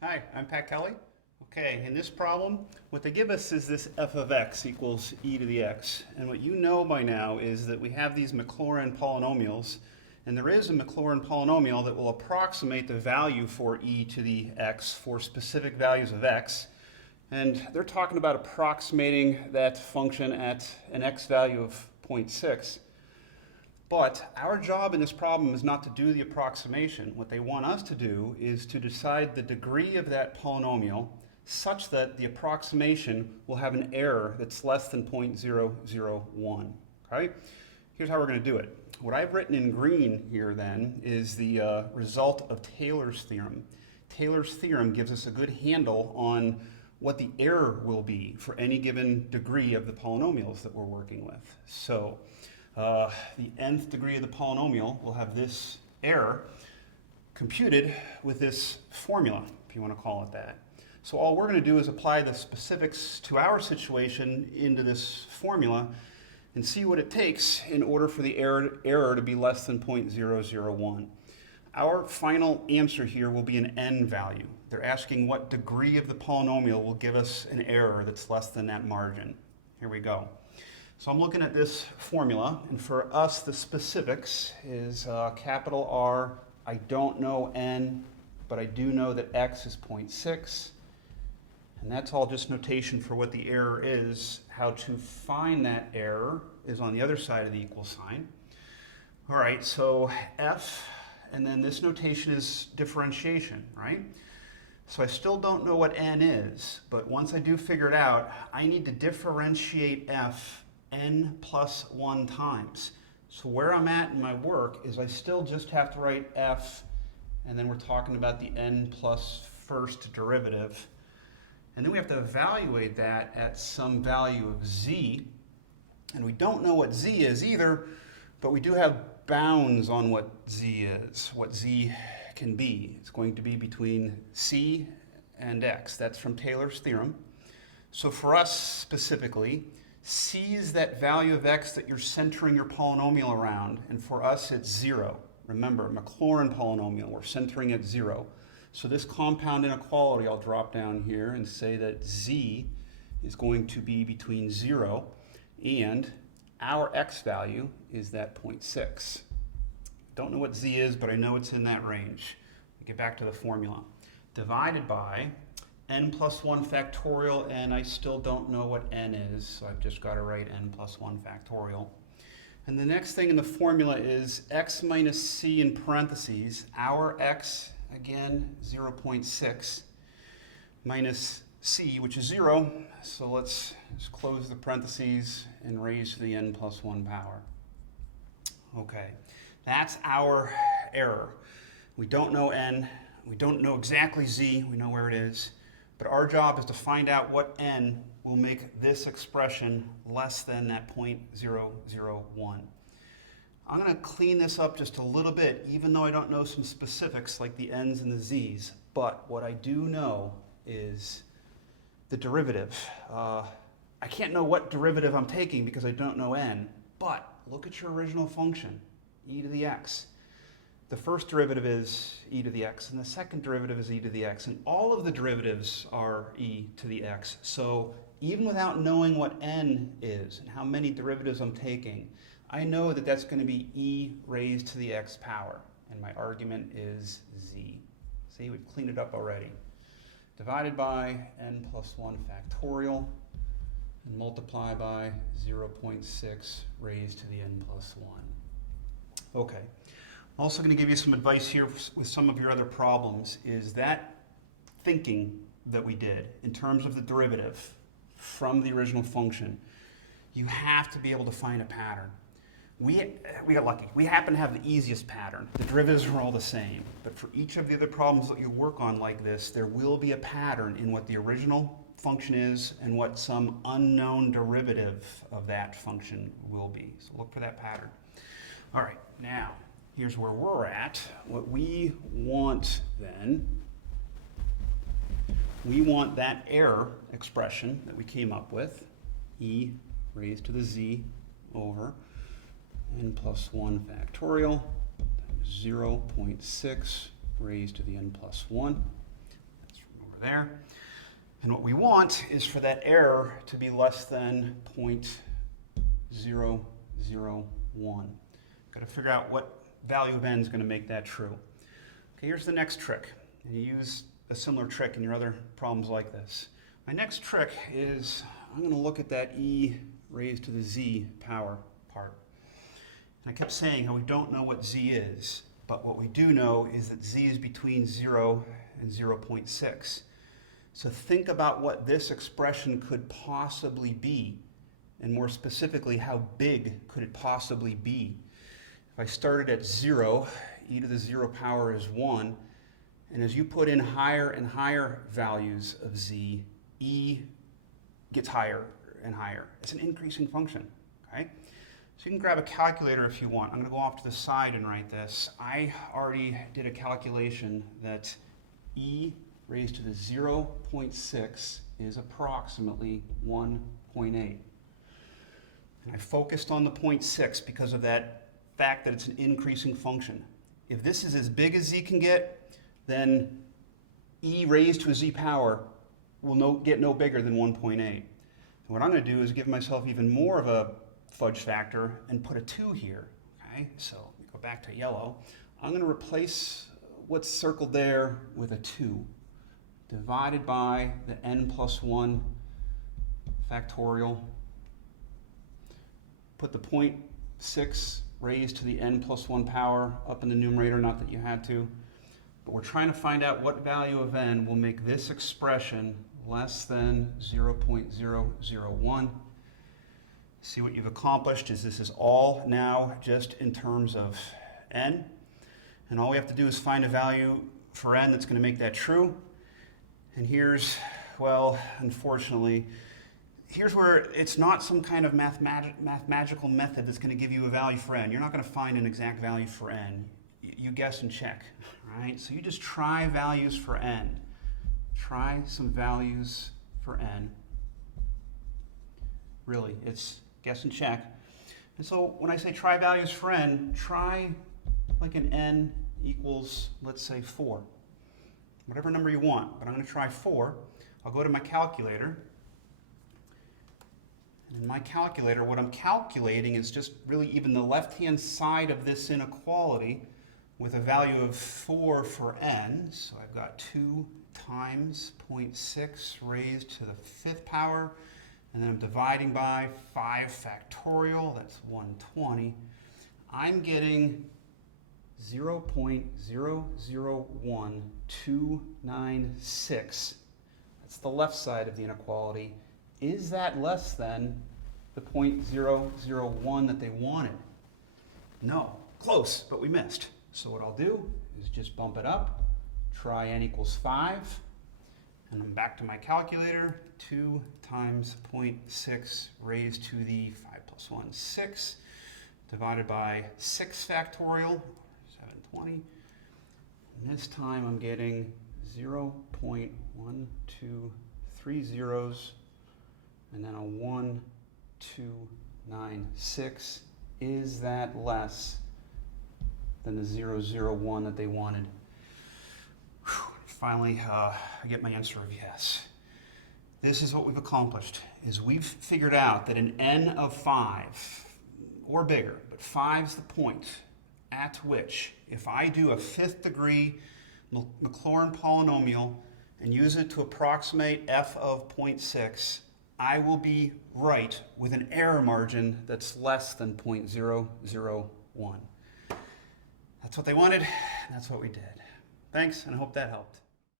Hi, I'm Pat Kelly. Okay, in this problem, what they give us is this f of x equals e to the x. And what you know by now is that we have these Maclaurin polynomials, and there is a Maclaurin polynomial that will approximate the value for e to the x for specific values of x. And they're talking about approximating that function at an x value of 0.6. But our job in this problem is not to do the approximation. What they want us to do is to decide the degree of that polynomial such that the approximation will have an error that's less than 0.001. Okay? Here's how we're going to do it. What I've written in green here then is the result of Taylor's theorem. Taylor's theorem gives us a good handle on what the error will be for any given degree of the polynomials that we're working with. So the nth degree of the polynomial will have this error computed with this formula, if you want to call it that. So all we're going to do is apply the specifics to our situation into this formula and see what it takes in order for the error to be less than 0.001. Our final answer here will be an n value. They're asking what degree of the polynomial will give us an error that's less than that margin. Here we go. So I'm looking at this formula, and for us the specifics is capital R. I don't know n, but I do know that x is 0.6. And that's all just notation for what the error is. How to find that error is on the other side of the equal sign. All right, so f, and then this notation is differentiation, right? So I still don't know what n is, but once I do figure it out, I need to differentiate f n plus 1 times. So where I'm at in my work is I still just have to write f, and then we're talking about the n plus first derivative. And then we have to evaluate that at some value of z. And we don't know what z is either, but we do have bounds on what z is, what z can be. It's going to be between c and x. That's from Taylor's theorem. So for us specifically, c is that value of x that you're centering your polynomial around, and for us it's 0. Remember, Maclaurin polynomial, we're centering at 0. So this compound inequality, I'll drop down here and say that z is going to be between 0 and our x value is that 0.6. Don't know what z is, but I know it's in that range. Get back to the formula. Divided by n plus 1 factorial, and I still don't know what n is, so I've just got to write n plus 1 factorial. And the next thing in the formula is x minus c in parentheses. Our x, again, 0.6, minus c, which is 0. So let's just close the parentheses and raise to the n plus 1 power. Okay, that's our error. We don't know n. We don't know exactly z. We know where it is. But our job is to find out what n will make this expression less than that 0.001. I'm going to clean this up just a little bit, even though I don't know some specifics like the n's and the z's. But what I do know is the derivative. I can't know what derivative I'm taking because I don't know n. But look at your original function, e to the x. The first derivative is e to the x, and the second derivative is e to the x, and all of the derivatives are e to the x. So even without knowing what n is and how many derivatives I'm taking, I know that that's going to be e raised to the x power, and my argument is z. See, we've cleaned it up already. Divided by n plus 1 factorial, and multiply by 0.6 raised to the n plus 1. Okay. Also going to give you some advice here with some of your other problems is that thinking that we did in terms of the derivative from the original function, you have to be able to find a pattern. We got lucky. We happen to have the easiest pattern. The derivatives are all the same. But for each of the other problems that you work on like this, there will be a pattern in what the original function is and what some unknown derivative of that function will be. So look for that pattern. All right, now here's where we're at. What we want then, we want that error expression that we came up with, e raised to the z over n plus 1 factorial, 0.6 raised to the n plus 1. Let's there. And what we want is for that error to be less than 0.001. Got to figure out what value of n is going to make that true. Okay, here's the next trick. And you use a similar trick in your other problems like this. My next trick is I'm going to look at that e raised to the z power part. And I kept saying how we don't know what z is, but what we do know is that z is between 0 and 0.6. So think about what this expression could possibly be, and more specifically, how big could it possibly be? If I started at 0, e to the 0 power is 1, and as you put in higher and higher values of z, e gets higher and higher. It's an increasing function, okay? So you can grab a calculator if you want. I'm going to go off to the side and write this. I already did a calculation that e raised to the 0.6 is approximately 1.8. And I focused on the 0.6 because of that fact that it's an increasing function. If this is as big as z can get, then e raised to a z power will get no bigger than 1.8. And what I'm going to do is give myself even more of a fudge factor and put a 2 here. Okay, so let me go back to yellow. I'm going to replace what's circled there with a 2 divided by the n plus 1 factorial. Put the 0.6 raised to the n plus 1 power up in the numerator, not that you had to. But we're trying to find out what value of n will make this expression less than 0.001. See, what you've accomplished is this is all now just in terms of n. And all we have to do is find a value for n that's going to make that true. And here's, well, unfortunately, here's where it's not some kind of mathematical method that's going to give you a value for n. You're not going to find an exact value for n. You guess and check, right? So you just try values for n. Try some values for n. Really, it's guess and check. And so when I say try values for n, try like an n equals, let's say 4. Whatever number you want, but I'm going to try 4. I'll go to my calculator. And in my calculator, what I'm calculating is just really even the left-hand side of this inequality with a value of 4 for n. So I've got 2 times 0.6 raised to the 5th power, and then I'm dividing by 5 factorial, that's 120. I'm getting 0.001296. That's the left side of the inequality. Is that less than the 0.001 that they wanted? No. Close, but we missed. So what I'll do is just bump it up, try n equals 5, and I'm back to my calculator. 2 times 0.6 raised to the 5 plus 1, 6, divided by 6 factorial, 720. And this time I'm getting 0.1230, and then a 1296. Is that less than the 001 that they wanted? Whew. Finally, I get my answer of yes. This is what we've accomplished, is we've figured out that an n of 5, or bigger, but 5's the point at which, if I do a 5th degree Maclaurin polynomial and use it to approximate f of 0.6, I will be right with an error margin that's less than 0.001. That's what they wanted, and that's what we did. Thanks, and I hope that helped.